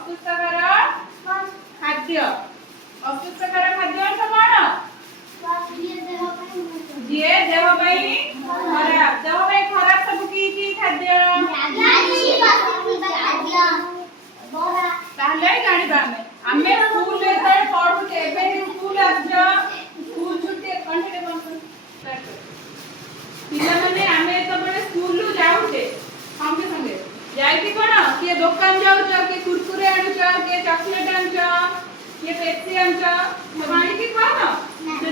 ଅସୁସ୍ଥକର ଖାଦ୍ୟ। ଅସୁସ୍ଥକର ଖାଦ୍ୟ ଅର୍ଥ କଣ? ଯିଏ ଦେହ ପାଇଁ ଖରାପ। ଦେହ ପାଇଁ ଖରାପ ସବୁ କି ଖାଦ୍ୟ? ତାହେଲେ ଜାଣିବା ଆମେ ସ୍କୁଲ ଯେତେବେଳେ ପଢୁଛେ, ଏବେ ସ୍କୁଲ ଆସିଛ, ସ୍କୁଲ ଛୁଟି ପିଲାମାନେ ଆମେ ଯେତେବେଳେ ସ୍କୁଲରୁ ଯାଉଛେ ସଙ୍ଗେ ସଙ୍ଗେ ଯାଇକି କଣ କିଏ ଦୋକାନ ଯାଉଛ, କିଏ କୁରକୁରେ ଆଣୁଛ, କିଏ ଚକୋଲେଟ ଆଣୁଛ, କିଏ ପେପ୍ସି ଆଣୁଛ, ସବୁ ଆଣିକି ଖାଉନ?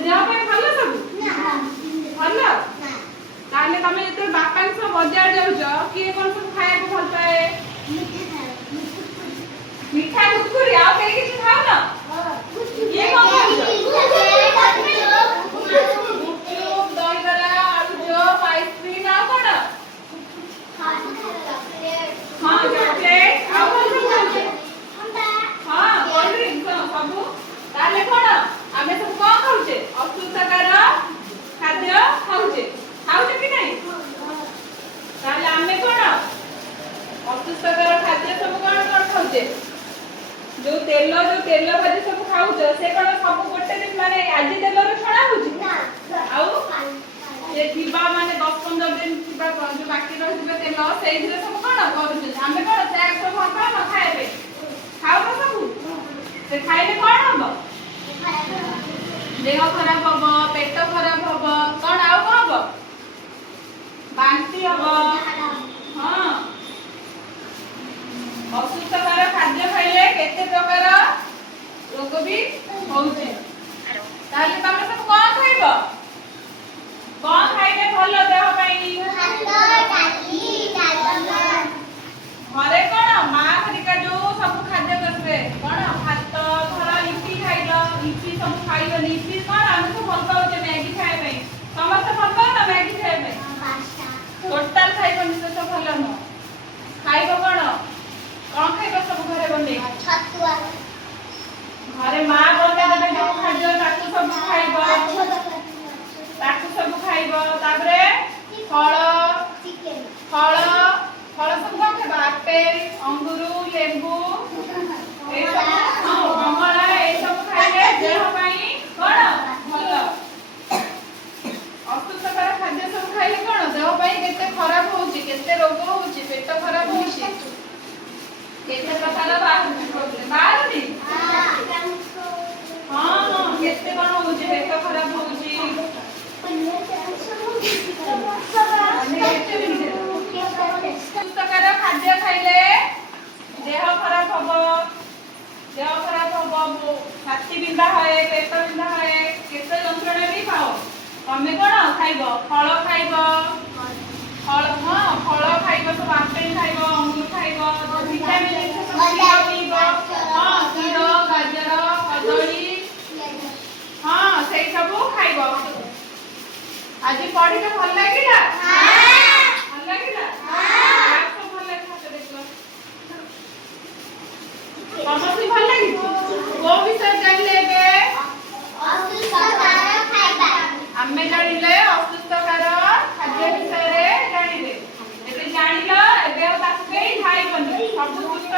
ଦେହ ପାଇଁ ଭଲ ସବୁ ଭଲ? ତାହେଲେ ତମେ ଯେତେବେଳେ ବାପାଙ୍କ ସହ ବଜାର ଯାଉଛ, କିଏ କଣ ସବୁ ଖାଇବାକୁ ଭଲ ପାଏ? ମିଠା କୁରକୁରି, ଆଉ କେହି କିଛି ଖାଉନ? କିଏ କଣ ଖାଉଛ? ଗୁପଚୁପ, ଦହିବରା, ଆଳୁଚପ, ଆଇସ୍କ୍ରିମ, ଆଉ କଣ? ହଁ ଚକୋଲେଟ, ଆଉ କଣ ସବୁ ଖାଉଛ? ହଁ କୋଲ୍ଡ ଡ୍ରିଙ୍କ୍ସ ସବୁ। ତାହେଲେ କଣ ଆମେ ସବୁ କଣ ଖାଉଛେ? ଅସୁସ୍ଥକର ଖାଦ୍ୟ ଖାଉଛେ। ଖାଉଛେ କି ନାହିଁ? ତାହେଲେ ଆମେ କଣ ଅସୁସ୍ଥକର ଖାଦ୍ୟ ସବୁ କଣ କଣ ଖାଉଛେ? ଯୋଉ ତେଲ ଭାଜି ସବୁ ଖାଉଛ, ସେ କଣ ସବୁ ଗୋଟେ ଦିନ ମାନେ ଆଜି ତେଲରେ ଛଣା ହଉଛି? ଆଉ ସେ ଥିବା ମାନେ 10-15 ଦିନ ଥିବା ଯୋଉ ବାକି ରହିଥିବା ତେଲ, ସେଇଥିରେ ସବୁ କଣ କରୁଛନ୍ତି? ଆମେ କଣ ତ୍ୟାଗ ସବୁ ଭଲ ପାଉନ ଖାଇବା ପାଇଁ? ଖାଉନ ସବୁ? ସେ ଖାଇଲେ କଣ ହବ? ଦେହ ଖରାପ ହବ, ପେଟ ଖରାପ ହବ, କଣ ଆଉ କଣ ହବ? ବାନ୍ତି ହବ। ହଁ, ଅସୁସ୍ଥକର ଖାଦ୍ୟ ଖାଇଲେ କେତେ ପ୍ରକାର ରୋଗ ବି ହଉଛି। ତାହେଲେ ତମେ ସବୁ କଣ ଖାଇବ? କଣ ଖାଇଲେ ଭଲ ଦେହ ପାଇଁ? ଘରେ କଣ ମା ହରିକା ଯୋଉ ସବୁ ଖାଦ୍ୟ କରିବେ, କଣ ଭାତ ଧର ଇପି ଖାଇଲ, ଇପି ସବୁ ଖାଇଲନି, ଇପି କଣ ଆମେ ସବୁ ଭଲ ପାଉଛେ ମ୍ୟାଗି ଖାଇବା ପାଇଁ। ସମସ୍ତେ ଭଲ ପାଉନ ମ୍ୟାଗି ଖାଇବା ପାଇଁ? ଟୋଟାଲ ଖାଇବନି, ସେ ସବୁ ଭଲ ନୁହଁ। ଖାଇବ କଣ? କଣ ଖାଇବ ସବୁ ଘରେ ବନେଇ? ଘରେ ମା ବନେଇଦେବେ ଯୋଉ ଖାଦ୍ୟ, ତାକୁ ସବୁ ଖାଇବ। ତାପରେ ଫଳ ସବୁ କଣ ଖାଇବ? ଆପେଲ, ଅଙ୍ଗୁରୁ, ଲେମ୍ବୁ, କମଳା, ଏସବୁ ଖାଇଲେ ଦେହ ପାଇଁ କଣ ଭଲ। ଅସୁସ୍ଥକର ଖାଦ୍ୟ ସବୁ ଖାଇଲେ କଣ ଦେହ ପାଇଁ କେତେ ଖରାପ ହଉଛି, କେତେ ରୋଗ ହଉଛି, ପେଟ ଖରାପ ହଉଛି, କେତେ ପ୍ରକାର ବାହାରୁନି? ହଁ କେତେ କଣ ହଉଛି, ପେଟ ଖରାପ ହଉଛି। ଅସୁସ୍ଥକର ଖାଦ୍ୟ ଖାଇଲେ ଦେହ ଖରାପ ହବ, ଛାତି ବିନ୍ଧା ହୁଏ, ପେଟ ବିନ୍ଧା ହୁଏ, କେତେ ଯନ୍ତ୍ରଣା ବି ପାଅ। ତମେ କଣ ଖାଇବ? ଫଳ ଖାଇବ। ଫଳ ଖାଇବ, ସବୁ ଆପେଲ ଖାଇବ, ଅଙ୍ଗୁର ଖାଇବ, ଭିଟାମିନ ଜିନିଷ ସବୁ ପିଇବ। କ୍ଷୀର, ଗାଜର, କଦଳୀ, ସେଇ ସବୁ ଖାଇବ। ଆଜି ପଢିକି ଭଲ ଲାଗିଲା? ଭଲ ଲାଗିଲା? ଭଲ ଲାଗିଲା? ସମସ୍ତେ ଭଲ ଲାଗିଛି? କୋଉ ବିଷୟରେ ଜାଣିଲେ ଏବେ? ଆମେ ଜାଣିଲେ ଅସୁସ୍ଥକର ଖାଦ୍ୟ ବିଷୟରେ ଜାଣିଲେ। ଏବେ ଜାଣିଲ, ଏବେ ଆଉ ତାକୁ କେହି ଖାଇବନି, ସବୁ ସୁସ୍ଥ